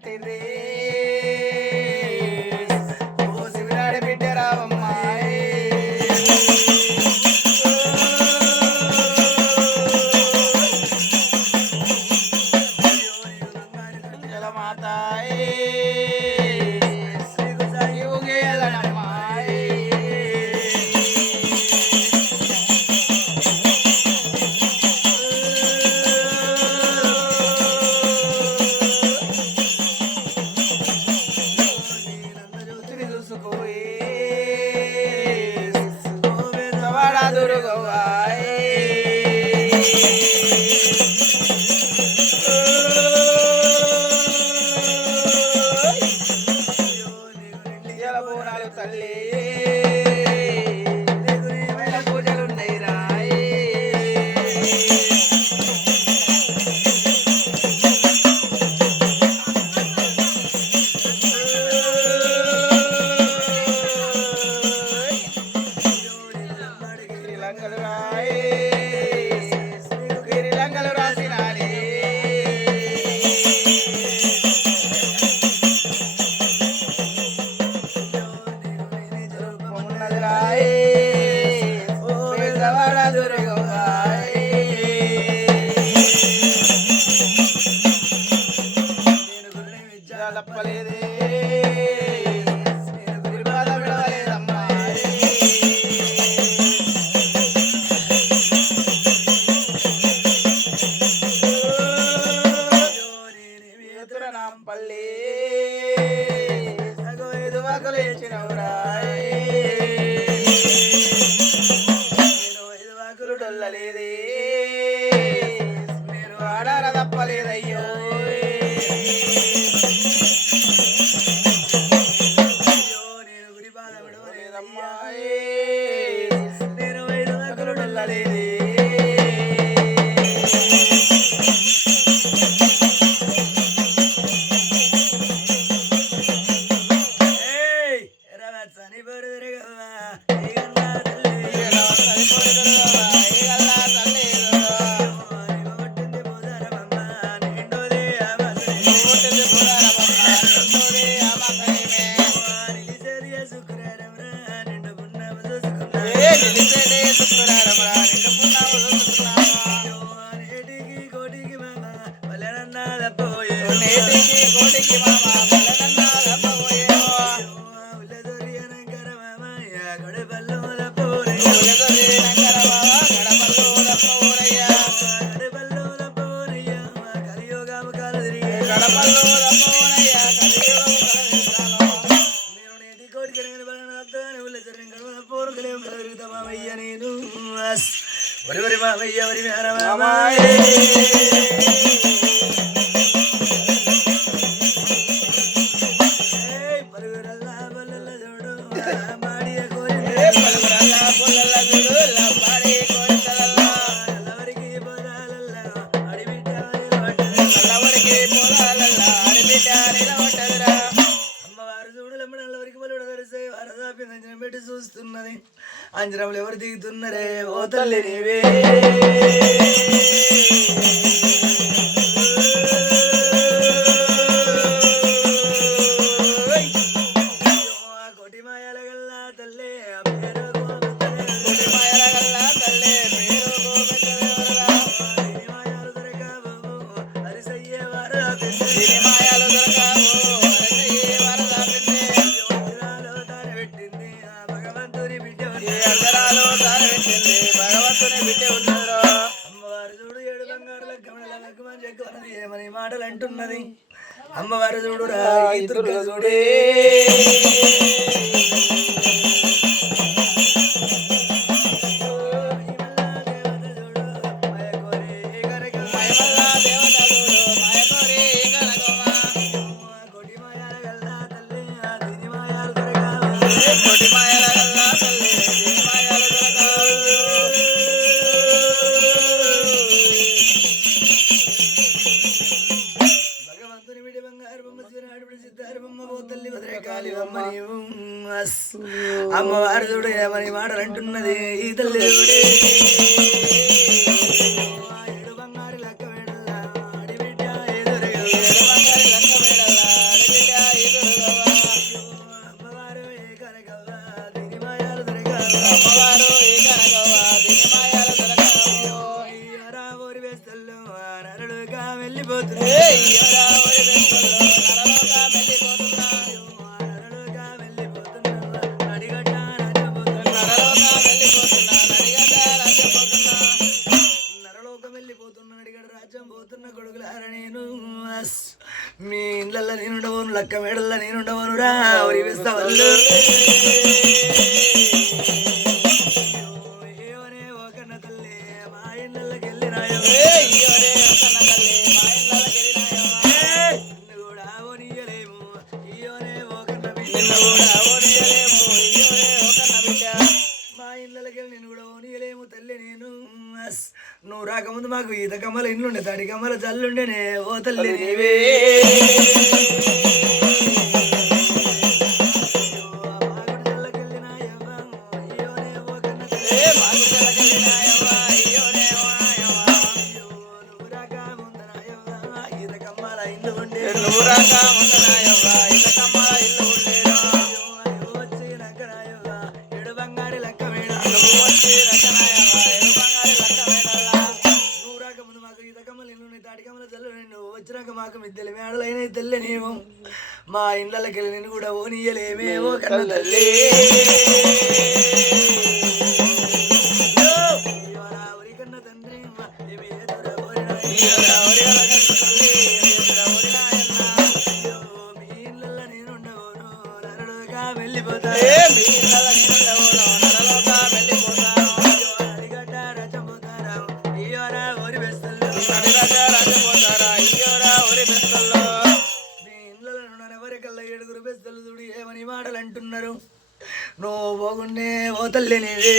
కట్టిర్రే ఓ శివరాడి బిడ్డ రావమ్మాయే మాతాయే తప్పలేదే పల్లె ఐదు వాకులు ఇచ్చినవురా ఐదు వాకులు డొల్లలేదే నేను ఆడాల తప్పలేదయ్యో నేను గురి బాధ విడవలేదమ్మాయే నేను ఐదు వాకులు డొల్లలేదే చూస్తున్నది అంజనంలో ఎవరు దిగుతున్నారే ఓ తల్లి నీవే ఏమని మాటలు అంటున్నది అమ్మవారు చూడురా దుర్గ చూడే అమ్మవారు చూడు ఏమని మాటలు అంటున్నది ఈ తల్లి ఏడు బంగారు లెక్క వేడల్లా నేనుండవను లక్క మేడల్ల నేనుండవను రా ఒరి వేస్తావల్లు నువ్వు రాకముందు మాకు ఈత కమ్మల ఇండ్లుండే తడి కమ్మల జల్లుండేనే ఓ తల్లి నీవే వచ్చినాక మాకు మిద్దెలు మేడలైన తెల్లనేమో మా ఇళ్ళకి వెళ్ళి నేను కూడా ఓనియలేమేమో కన్న తల్లి కన్న తండ్రి మీ ఇళ్ళ నేనుండవను నరడుగా వెళ్ళిపోతా ఏమని మాటలు అంటున్నారు నువ్వు పోగుండే ఓ తల్లి నీవే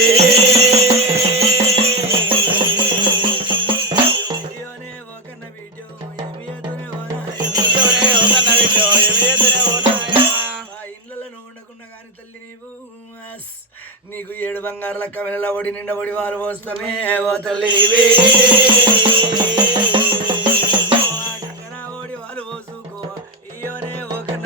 ఇళ్ళలో ఉండకుండా కానీ తల్లి నీవు నీకు 7 బంగారు లక్క వెళ్ళ ఒడి నిండా ఒడి వారు పోస్తామే ఓ తల్లి నీవే ఓడి వాళ్ళు పోసుకో ఇయోనే ఓ కన్న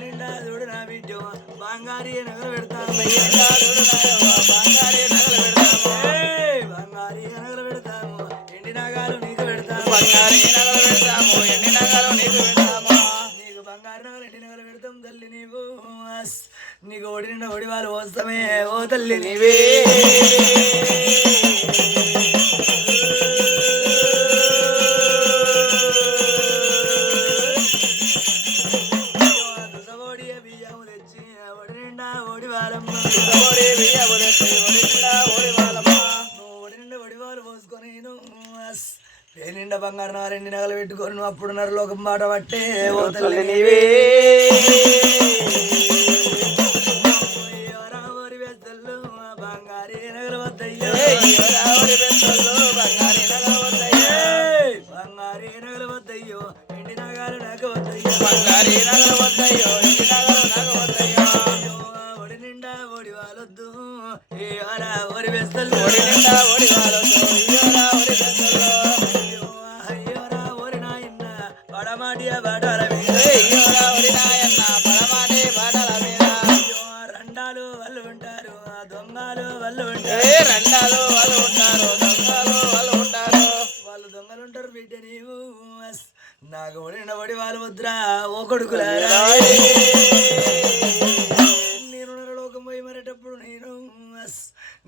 నిండా చూడు నా బిడ్డో బంగారీ నగలు పెడతాము బంగారీ నగలు పెడతాము ఎండి నగాలు నీకు పెడతాము నీకు బంగారు నగలు ఎండి నగలు పెడతాం తల్లి నీవు నీకు ఒడి నిండా ఒడి వాళ్ళు పోస్తామే ఓ తల్లి నీవే నిండా బంగారు నారెండి నగలు పెట్టుకొని నువ్వు అప్పుడు నరలోకం మాట పట్టే ఓ తల్లి నీవే ఓరి వెద్దళ్ళు బంగారీ నగలు వద్దయ్యో బంగారీ నగలు వద్దయ్యో ఎండి నగాలు నాకు వద్దయ్యో ఒడి నిండా ఓడి వాళ్ళొద్దు ఓరి వెద్దళ్ళు రండాలు వాళ్ళు ఉంటారు దొంగలు వాళ్ళు వాళ్ళు దొంగలు ఉంటారు బిడ్డ నీవు నాకు ఒడిన ఒడి వాళ్ళు వద్దురా ఓ కొడుకులారా నేను లోకం పోయి మరేటప్పుడు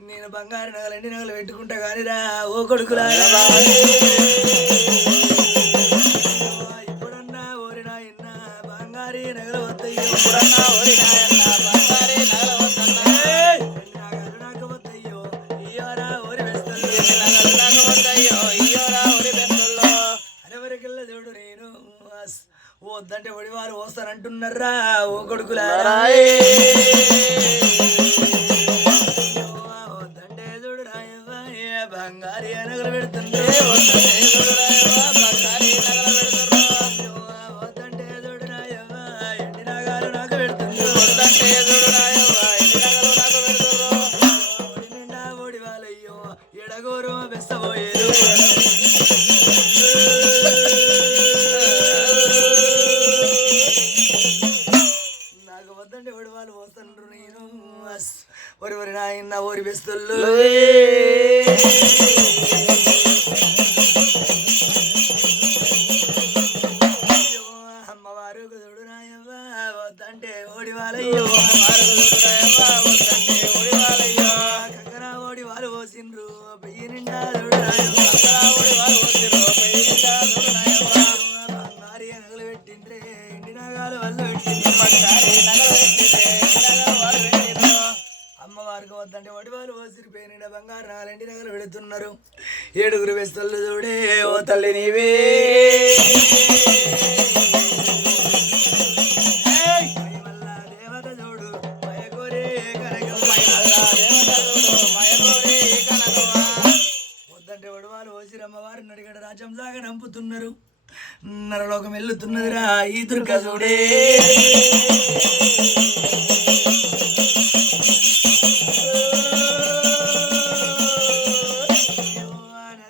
నేను బంగారు నగలు ఎండి నగలు పెట్టుకుంటా కానిరా ఓ కొడుకులారా ఇప్పుడన్నా ఓరి నాయన్న బంగారీ నగలు వద్దయ్యో నాకు వద్దయ్యో ఇయ్యోరా ఓరి వేస్తల్లో అరెవరికెళ్ళ చూడు నేను వద్దంటే ఒడి వారు వస్తానంటున్నారా ఓ కొడుకులారా వద్దంటే చూడు రాయవ్వ బంగారీ నగలు పెడుతుండే వద్దంటే చూడు రాయవ్వ ఎండి నగాలు నాకు పెడుతుంది ఒడి నిండా ఓడి వాళ్ళయ్యో ఎడగోరు బెస్తపోయేరు నాకు వద్దంటే ఒడి వాళ్ళు పోతుండ్రు నేను ఒరి నాయన్న ఓరి బెస్తుళ్ళు అమ్మవారు కుదుడు నాయవ్వ వద్దంటే ఓడి వాళ్ళయ్యో కంకరా ఓడి వాళ్ళు పోసిండ్రు పెయ్యి నిండా చూడు ఎండి నగలు పెడుతున్నారు. 7 వెస్తలు చూడే ఓ తల్లి నీవే దేవత చూడు మయకోరే వద్దంటే వడవాలు ఓసి రమ్మవారిని అడిగాడు రాజ్యం సాగా నంపుతున్నారు. నరలోకం వెళ్ళుతున్నదిరా ఈ దుర్గ చూడే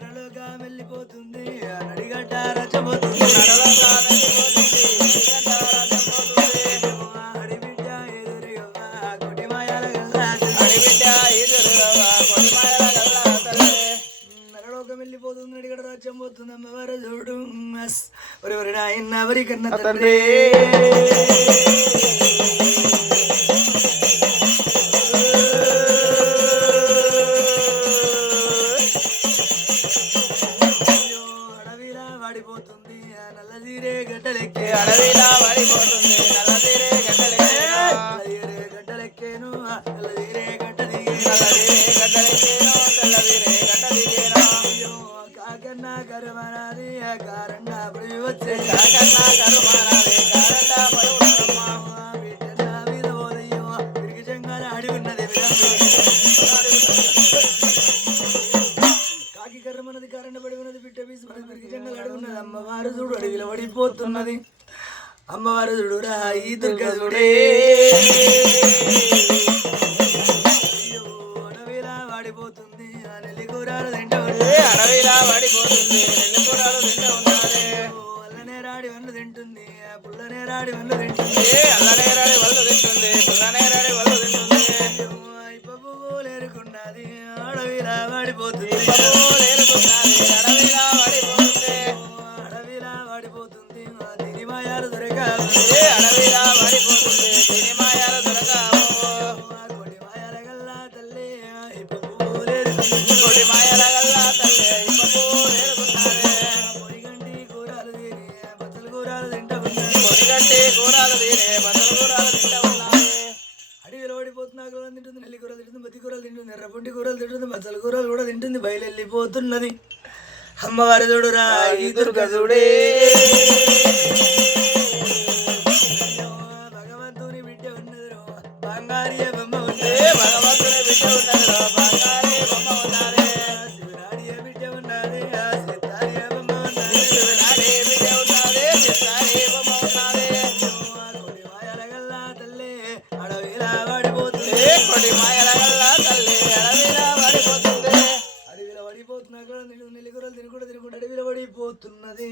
నరలోకం వెళ్ళిపోతుంది నడిగడ్డ రచబోతుంది అడిబిడ్డ ఎదురుగా కొటి మాయాల నరలోకం వెళ్ళిపోతుంది నడిగడ్డ రాజ్యం పోతుంది అమ్మవారు చూడు ఒరెవరి నాయన ఎవరి కన్నా తండ్రి అడవిలా వాడిపోతుంది నల్లదీరే గడ్డలెక్కే అడవిలా వాడిపోతుంది నల్లదీరే గడ్డలెక్కేను నల్లదీరే గడ్డ దిగేను కాకన్నా కరుమనాది కారన్నా పడి వచ్చే కాకన్నా కరుమనాది కారన్నా పడి బిడ్డ మీద పోదయ్యో తిరిగి చెంగాల అడి ఉన్నది కాకి కర్రమన్నది కారణ పడి ఉన్నది బిడ్డ బీసి మనది తిరిగి చెంగాల అడి ఉన్నది అమ్మవారు చూడు అడవిలో పడిపోతున్నది అమ్మవారు చూడురా ఈ దుర్గ చూడే అడవిలా వాడిపోతుంది నెల్లి కూరాలు తింటూ అడవిలా వాడిపోతుంది నెల్లి కూరాలు తింటూ ఉన్నది అల్లనే రాడి వల్లు తింటుంది పుల్లనే రాడి వల్లు తింటుంది అల్లనే రాడి వల్లు తింటుంది పుల్లనే రాడి వల్లు తింటుంది లేరుకున్నది అడవిలా వాడిపోతుంది అడవిలా వాడిపోతుంది అడవిలా వాడిపోతుంది తిని మాయాలు దొరకావు అడవిలా వాడిపోతుంది తిని మాయాలు దొరకావు కొడి మాయాల గల్లా తల్లి కొడి మాయాల గల్లా తల్లి పొడిగంటి కూరలు తిని బచ్చలు కూరలు తింటా పొడిగంటి కూరలు తిని బచ్చలు కూరలు తింటా ఉన్నాయి అడవిలో ఓడిపోతున్న కూరలు తింటుంది నెల్లి కూరలు తింటుంది బతి కూరలు తింటుంది ఎర్రపుంటి కూరలు తింటుంది బచ్చల కూరలు కూడా తింటుంది బయలుపోతున్నది అమ్మవారి చూడురా ఈ దుర్గ చూడే భగవంతుని బిడ్డ ఉన్నది బంగారి బొమ్మ ఉన్నది భగవంతుని బిడ్డ ఉన్నది బంగారి బొమ్మ ఉన్నది శివరాడి బిడ్డ ఉన్నది సితారి బొమ్మ ఉన్నది శివరాడి బిడ్డ ఉన్నది సితారి బొమ్మ ఉన్నది కొడి మాయల గల్లా తల్లి అడవిలా వాడిపోతుంది కొడి మాయల గల్లా తల్లి అడవిలా వాడిపోతుంది అడవిలో పడిపోతున్నా కూడా నెల్లి కూరలు తినుకుంటూ అడవిలో పడిపోతున్నది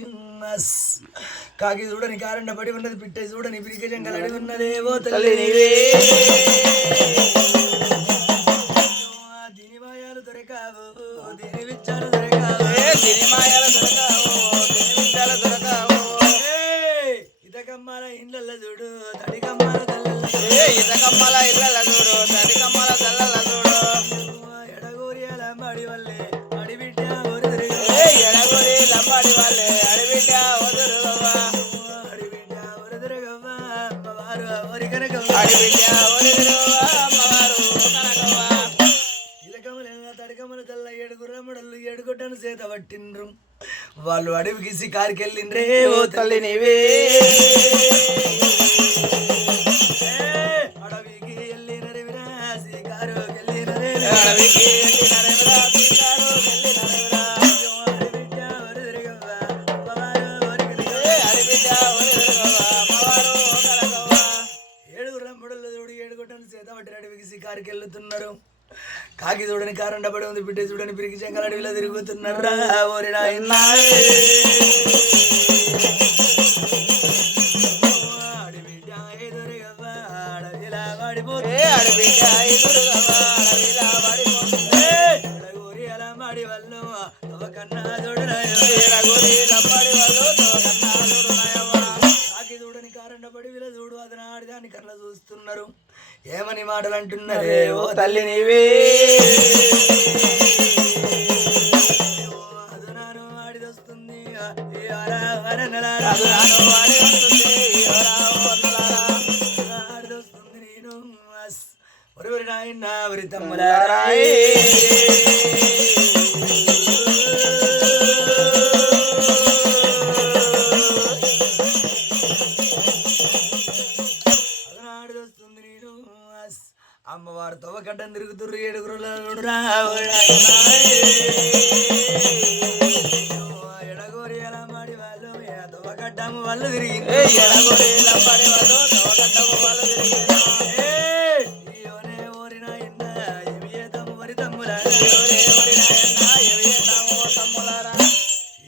కాకి చూడని కారణ పడి ఉన్నది పిట్టే చూడని పిరిక జంగలు అడిగి ఉన్నదే ఓ తల్లి నీవే దీని మాయాలు దొరకావు దీని విచ్చాలు దొరకావు దీని మాయాలు దొరకావు దీని విచ్చాలు దొరకావు ఇతకమ్మల ఇళ్ళ చూడు తడికమ్మల తల్ల ఇతకమ్మల ఇళ్ళ చూడు తడికమ్మల తల్ల చూడు ఎడగోరి లంబాడి వల్లే అడిబిడ్డ ఎడగోరి లంబాడి వల్లే అడిబిడ్డ వదురుగవ్వ అడిబిడ్డ వదురుగవ్వ అమ్మవారు ఓరి కనకవ్వ అడిబిడ్డ వదురుగవ్వ అమ్మవారు కనకవ్వ ఇలకమ్మల తడికమ్మల తల్ల 7 గుర్రముడలు 7 గొడ్డను చేత పట్టిండ్రు వాళ్ళు అడవికి సికారికి వెళ్ళిండ్రే ఓ తల్లి నీవే అడవికి వెళ్ళినరేవిరా సికారుకి వెళ్ళినరే అడవికి వెళ్ళినరేవిరా సికారుకి వెళ్ళినరేవిరా అడిబిడ్డ వరుదిరిగవ్వ అమ్మవారు వరిగలిగవ్వ అడిబిడ్డ వరుదిరిగవ్వ అమ్మవారు కనకవ్వ 7 గుర్రముడలు చూడు 7 గొడ్డను చేత పట్టి అడవికి సికారికి వెళ్తున్నారు కాకి చూడని కారండ పడి ఉంది బిడ్డ చూడని పిరికి చెంగల అడవిలో తిరుగుతున్నారా ఓరి నాయన అడవిడ్డ ఎదురుగవ్వ అడవిలా వాడిపోతుంది అడవిడ్డ ఎదురుగవ్వ అడవిలా వాడిపోతుంది ఎడగోరి అలా మాడి వాళ్ళు కన్నా చూడరాయవ్వ ఎడగోరి లమ్మాడి వాళ్ళు కన్నా చూడరాయవ్వ కాకి చూడని కారండ పడి వీళ్ళ చూడు అది నాడి దాన్ని కళ్ళ చూస్తున్నారు ఏమని మాటలు అంటున్నారే ఓ తల్లి నీవే అదునాను ఆడిదొస్తుంది ఆడిదొస్తుంది నేను ఒరి నాయన ఒరి తమ్ములారాయి తవ్వకట్టం తిరుగుతుర్రు ఏడుగురుల ఎడగోరి ఎలా మాడి వాళ్ళు తవ్వకట్టము వాళ్ళు తిరిగింది ఎడగోరి ఎలా మాడి వాళ్ళు తవ్వకట్టము వాళ్ళు తిరిగింది ఓరినా ఎన్న ఎవి ఏతాము వరి తమ్ములారా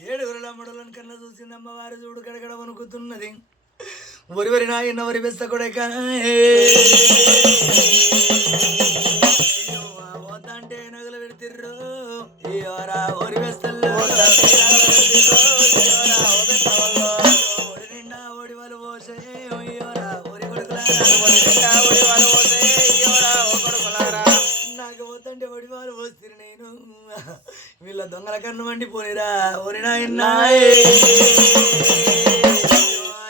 ఏడుగురుల మడులను కన్నా చూసింది అమ్మవారు చూడు గడగడ వణుకుతున్నది ఒరివరి నాయన వరి బెస్త కొడక వద్దంటే నగలు పెడుతుర్రు ఒరి బెస్తల్లో ఒడి నిండా ఒడి వాళ్ళు పోసే ఒరి కొడుకులారా నాకు వద్దంటే ఒడి వాళ్ళు పోస్తే నేను వీళ్ళ దొంగల కన్ను మండిపోయిరా ఒరి నాయన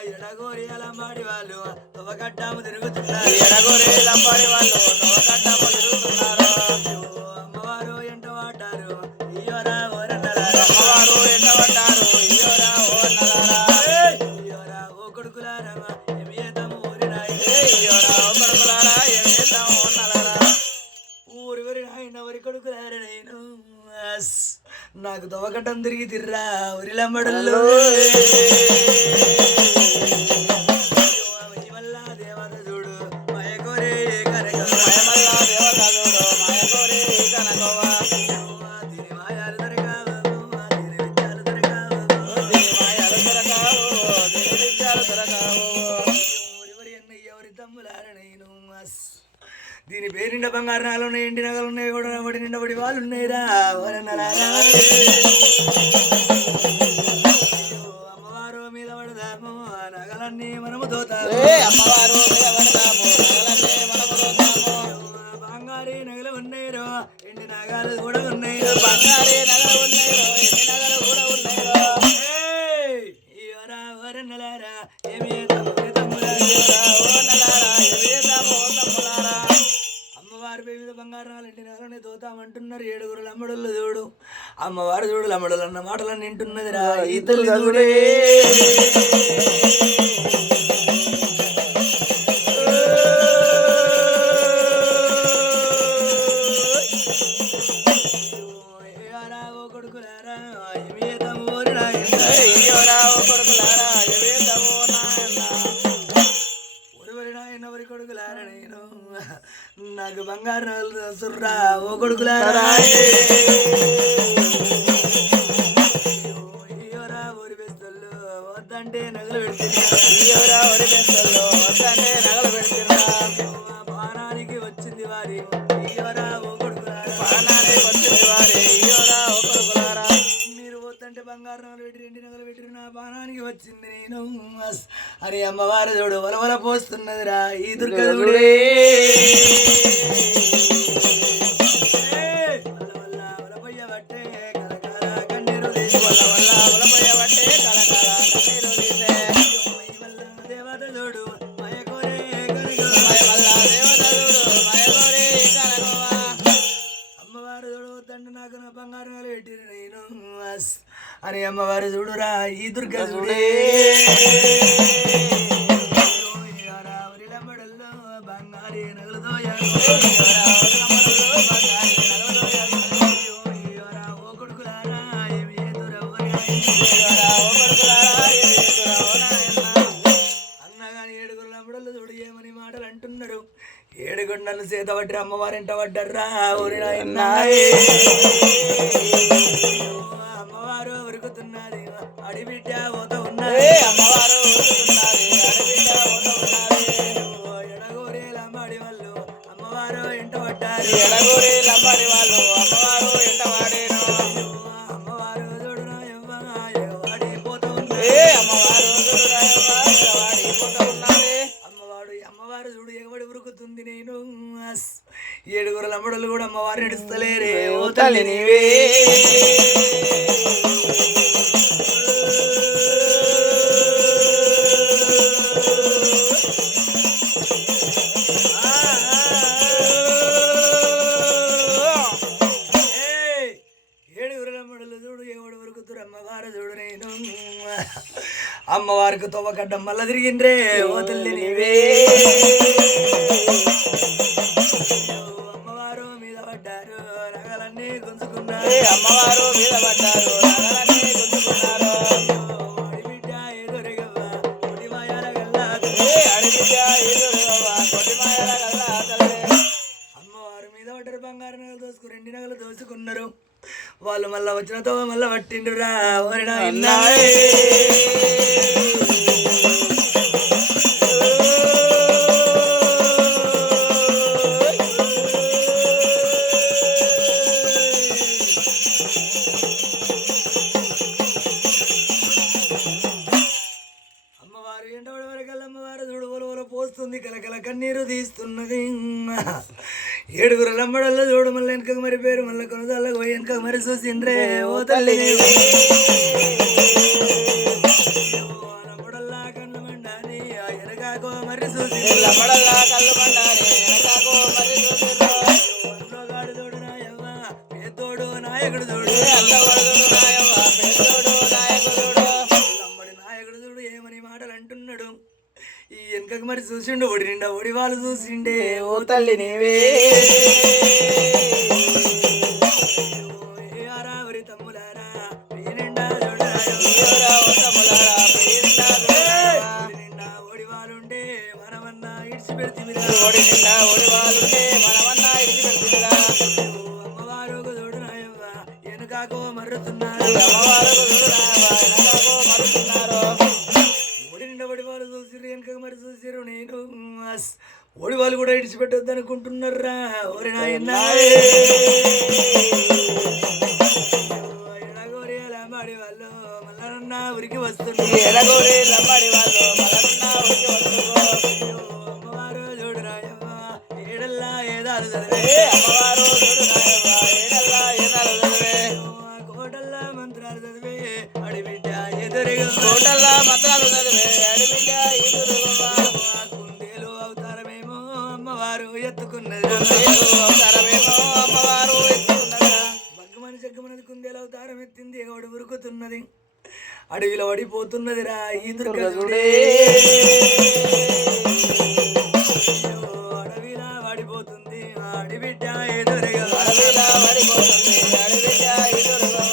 ఎడగోరి లంబాడి వాళ్ళు తవ్వకట్టాము తిరుగుతున్నారు ఎడగోరి లంబాడి వాళ్ళు తవ్వకట్టాము తిరుగుతున్నారు అమ్మవారు ఎంట పడ్డారు ఇయ్యోరా ఓరన్నలారా అమ్మవారు ఎంట పడ్డారు ఇయ్యోరా ఓరన్నలారా ఇయ్యోరా ఓ కొడుకులారా ఏమేతాము ఊరి నాయన ఇయ్యోరా ఓ కొడుకులారా ఏమేతాము ఓరన్నలారా ఊరి నాయన వరి కొడుకులారా నేను నాకు తవ్వకట్టం తిరిగి తిర్రా ఊరి లంబడుల్లో దీని పేరిండ బంగారు నాలు ఉన్నాయి ఎండి నగలు ఉన్నాయి కూడా వడి నిండా వడి వాళ్ళు ఉన్నాయిరా అమ్మవారు మీద పడదాము నగలన్నీ మనము దోతాము అమ్మవారు మీద పడదాము నగలన్నీ మనము దోతాము బంగారీ నగలు ఉన్నాయిరో ఎండి నగలు కూడా ఉన్నాయి బంగారీ నగలు ఉన్నాయిరో ఎండి నగలు కూడా ఉన్నాయిరో వరన్నలారా ఏమి అమ్మవారి మీద బంగారు నాలంటి నాలని దోతామంటున్నారు ఏడుగురు లమ్మడులు చూడు అమ్మవారు చూడు లమ్మడులు అన్న మాటలన్నీ వింటున్నది రా ఈ తల్లి చూడే కొడుకులారా నేను నాకు బంగారు సుర్రా ఓ కొడుకులారా ఇయ్యోరా ఊరి బెస్తల్లో వద్దంటే నగలు పెడుతున్నా వద్దంటే నగలు పెడుతున్నా బాణానికి వచ్చింది వారి ఇయ్యోరా ఓ కొడుకులారా బాణానికి వచ్చింది వారి ఇయ్యోరా ఓ కొడుకులారా మీరు వద్దంటే బంగారు నగలు పెట్టి రెండు నగలు పెట్టి నా బాణానికి వచ్చింది నేను అని అమ్మవారు చూడు వలవల పోస్తున్నదిరా ఈ దుర్గదుడే అమ్మవారు చూడు వద్దంటే నాకు నా బంగారు నగలు పెట్టిన నేను అని అమ్మవారు చూడురా ఈ దుర్గదుడే బంగారీ నగలతో ఓ కొడుకులారా ఏమి అన్నగాని ఏడుగురు లమ్మడలు చూడు ఏమని మాటలు అంటున్నారు ఏడుగుండలు చేత పట్టి అమ్మవారింట పడ్డర్రా ఊరి అమ్మవారు ఉరుకుతున్నది అడిబిడ్డ పోత ఉన్నది అమ్మవారు ఉరుకుతున్నది అడిబిడ్డ పోత ఉన్నది ఎడగోరి లంబాడి వాళ్ళు అమ్మవారు ఎంట పడ్డారు ఎడగోరి లంబాడి వాళ్ళు అమ్మవారు ఎంట వాడేను అమ్మవారు చూడురా ఎవ్వడి పోత ఉన్నది అమ్మవారు చూడురా ఎవ్వడి పోత ఉన్నది అమ్మవారు చూడు ఎగబడి ఉరుకుతుంది నేను ఏడుగురు లమ్మడులు కూడా అమ్మవారు నడుస్తలేరే ఓ తల్లి నీవే ఏడుగురు లమ్మడులు చూడు ఎవడు ఉరుకుతురు అమ్మవారు చూడు నేను అమ్మవారికి తవ్వకడ్డం మళ్ళా తిరిగిండ్రే ఓ తల్లి నీవే అమ్మవారు అమ్మవారు మీద పడ్డారు నగలన్నీ గుంజుకున్నారు అడిబిడ్డ ఎదురుగవ్వ కొట్టి మాయాల గల్లా అడిబిడ్డ ఎదురుగవ్వ కొట్టి మాయాల గల్లా అమ్మవారు మీద పడ్డారు బంగారు నగలు దోసుకు 2 నగలు దోసుకున్నారు వాళ్ళు మళ్ళా వచ్చినతో మళ్ళా పట్టిండురా అమ్మవారు ఎండవడ వరకల్ అమ్మవారు చూడు పోస్తుంది కలకల కన్నీరు తీస్తున్నది 7 లంబడల్లో చూడు మళ్ళీ వెనక మరి పేరు మళ్ళీ కొనదాళ్ళకు పోయి వెనక మరి చూసిండ్రే ఓ తల్లి లంబడల్లా కళ్ళు మండాని వెనకాకో మరి చూసి లంబడల్లా కళ్ళు మండాని వెనకాకో మరి చూసిండ్రోగాడు చూడు నాయవ్వ పేదోడు నాయకుడు చూడు అల్లవాడు నాయవ్వ పేదోడు నాయకుడు లంబడి నాయకుడు చూడు ఏమని మాటలు అంటున్నాడు ఈ వెనకకు మరి చూసిండు ఒడి నిండా ఒడి వాళ్ళు చూసిండే ఓ తల్లి నీవే ఆరావరి తమ్ములారా నిండా ఒడి వాళ్ళుండే మనమన్నా ఇడిచి పెడుతుంది ఒడి నిండా ఒడి వాళ్ళుండే మనమన్నా ఇడిచి పెడుతుందిరా అమ్మవారు చూడు నాయవ్వ వెనుకాకో మర్రుతున్నారు అమ్మవారు చూడు నాయవ్వ వెనకాకో మర్రుతున్నారు ఒడి వాళ్ళు చూసిరు వెనక మరి చూసిరు నేను ఒడి వాళ్ళు కూడా ఇడిచిపెట్టొద్దు అనుకుంటున్నారా ఓరి నాయన ఎడగోరి లంబాడి వాళ్ళు మళ్ళా ఉరికి వస్తున్నారు ఎడగోరి లంబాడి వాళ్ళు మళ్ళా ఉరికి వస్తున్నారు అమ్మవారు చూడు రాయవ్వ ఏడల్లా ఏదాలు చదివే అమ్మవారు చూడు రాయవ్వ ఏడల్లా ఏదాలు చదివే కోటల్లా మంత్రాలు చదివే అడిబిడ్డ ఎదురుగా కోటల్లా మంత్రాలు చదివే అడిబిడ్డ ఎదురుగా కుందేలు అవతారమేమో అమ్మవారు ఎత్తుకున్నది అవతారమేమో అమ్మవారు ఎత్తుకున్నది బగ్గమని జగ్గమనది కుందేలు అవతారం ఎత్తింది ఎవడు ఉరుకుతున్నది అడవిలో పడిపోతున్నదిరా ఈ దుర్గదుడే అడవిలా పడిపోతుంది అడిబిడ్డ ఎదురుగా అడవిలా పడిపోతుంది అడిబిడ్డ ఎదురుగా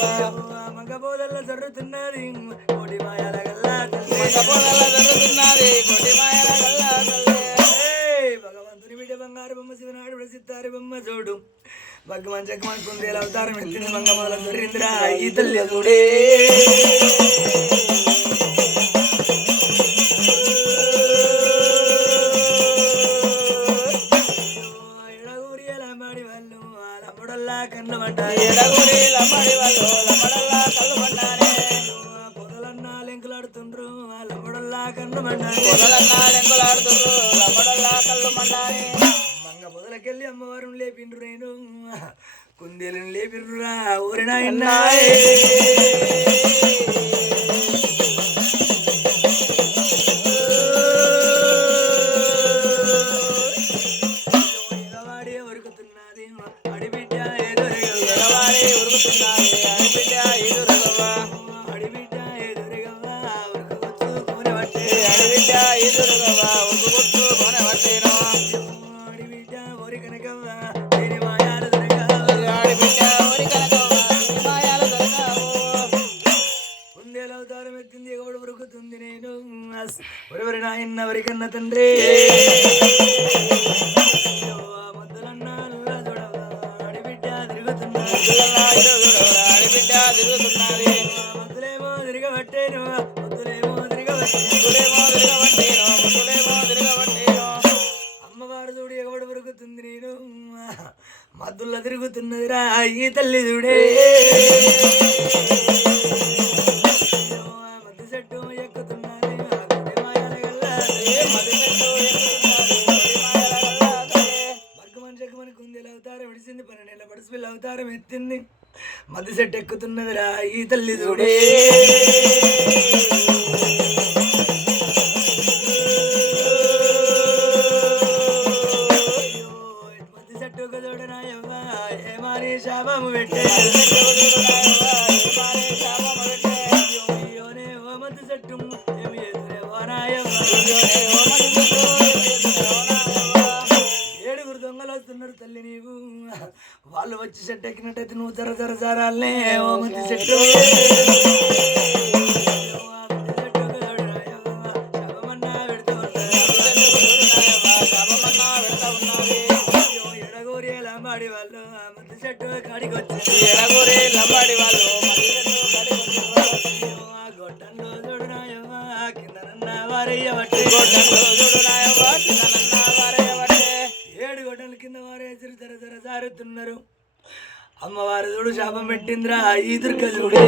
మగబోదల్లో జరుగుతున్నది కోటి మాయాల గల్లా మగబోదల్లో జరుగుతున్నది కోటి మాయాల గల్లా భగవంతుని బిడ్డ బంగారు బొమ్మ శివనాడు ప్రసిద్ధారి బొమ్మ చూడు భగవాన్ జగమాన్ కుందేలు అవతారం ఎత్తింది మంగ మొదల దొరింద్రా ఈ తల్లి చూడే ఎడగూరి లంబాడి వాళ్ళు లంబడల్లా కళ్ళు పడ్డారు ఎడగూరి లంబాడి వాళ్ళు లంబడల్లా కళ్ళు పడ్డారే పొదలన్నా లెంకులాడుతుండ్రు లంబడల్లా కళ్ళు పడ్డారు పొదలన్నా లెంకులాడుతుండ్రు లంబడల్లా కళ్ళు పడ్డారే మంగ పొదలకెళ్ళి అమ్మవారు లేపిండ్రు నేను కుందేలను లేపిండ్రురా ఊరి నాయన ఉరుకుతున్నది అడిబిడ్డ ఎదురుగవాడే ఉరుకుతున్నది అడిబిడ్డ ఎదురుగవ్వ అడిబిడ్డ ఎదురుగవ్వ ఉరుకుకొచ్చు కొనబట్టే అడిబిడ్డ ఎదురుగవ్వ ఉరుకుకొచ్చు కొనబట్టేను అడిబిడ్డ ఒరి కనకవ్వ దేని మాయాలు దొరకావు అడిబిడ్డ ఒరి కనకవ్వ దేని మాయాలు దొరకావు కుందేలు అవతారం ఎత్తింది ఎవడు ఉరుకుతుంది నేను ఒరివరి నాయన్న వరికన్న తండ్రి ముద్దులేమో తిరగబట్టేను అమ్మవారు చూడు ఎవడు ఉరుకుతుంది నేను మద్దుల్లో తిరుగుతున్నదిరా ఈ తల్లి చూడే మద్దు చెట్టు ఎక్కుతున్నది భగవాన్ జగమని కుందేలు అవతారం విడిసింది 12 ఏళ్ల పడుసుపిల్ల అవతారం ఎత్తింది మద్దు చెట్టు ఎక్కుతున్నదిరా ఈ తల్లి చూడే మద్దు చెట్టుకు చూడనాయవ్వ ఏమాని శాపము పెట్టే మద్దు చెట్టు ఏమి ఎదురేవో నాయవ్వ 7 దొంగలు వస్తున్నారు తల్లి నీవు వాళ్ళు వచ్చి చెట్టు ఎక్కినట్టయితే నువ్వు జర జర జరాలనే ఓ మధ్య చెట్టు ఎడగోరి లంబాడి వాళ్ళు మధ్య చెట్టు కాడికి వచ్చి ఎడగోరి లంబాడి వాళ్ళు గొడ్డంలో చూడునాయవ్వా కింద వారయ్యబట్టి గొడ్డంలో చూడునాయవ్వా కింద వారయ్యబట్టి 7 గొడ్డల కింద వారేసి జర జర జారుతున్నారు అమ్మవారు చూడు శాపం పెట్టిందిరా ఈ దుర్గ చూడే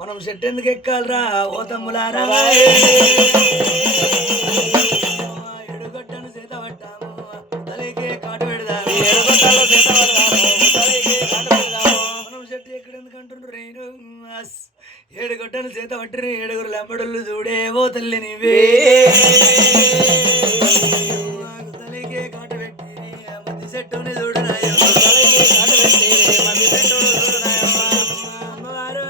మనం చెట్టు ఎందుకు ఎక్కాలరా ఓ తమ్ములారా ఎడుగొట్టను చేత పట్టాము తలకే కాటు పెడదాము మనం చెట్టు ఎక్కడ ఎందుకు అంటుండ్రు నేను 7 గొడ్డలు చేత పట్టిన 7 లంబడులు చూడే ఓ తల్లి నీవే తలకే కాటు పెట్టి మధ్య చెట్టుని చూడరాయో కాటు పెట్టి మధ్య చెట్టును చూడరాయో అమ్మవారు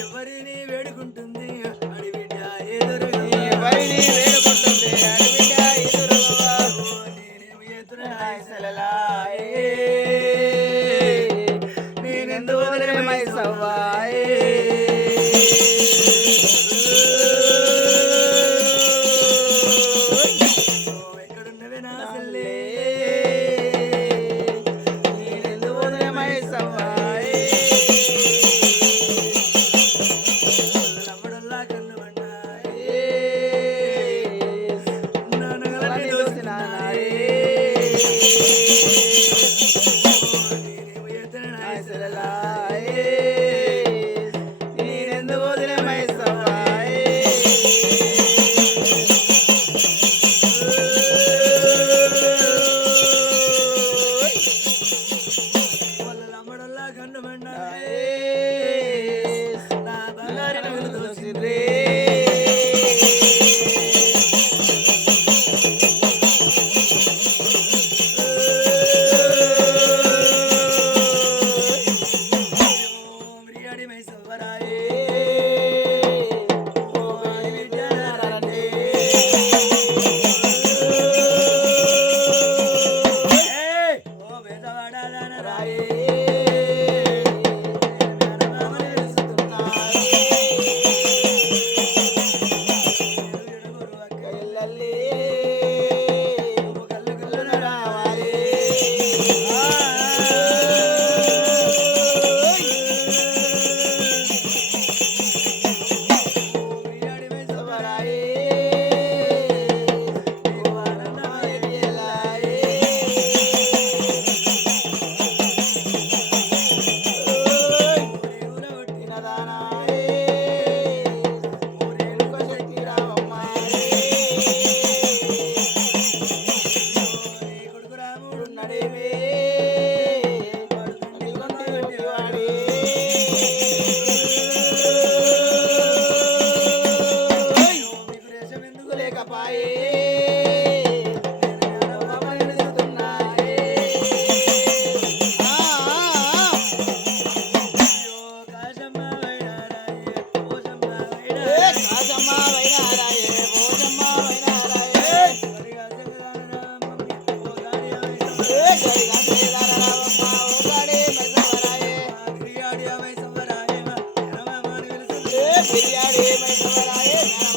ఎవరిని వేడుకుంటుంది అడిబిడ్డ ఎదురుగా ఎవరిని వేడుకుంటుంది అడిబిడ్డ ఎదురుగా నేనేమి ఎదురాయే నేనెందు వదిలేమై సవ్వాయే బిర్యానీ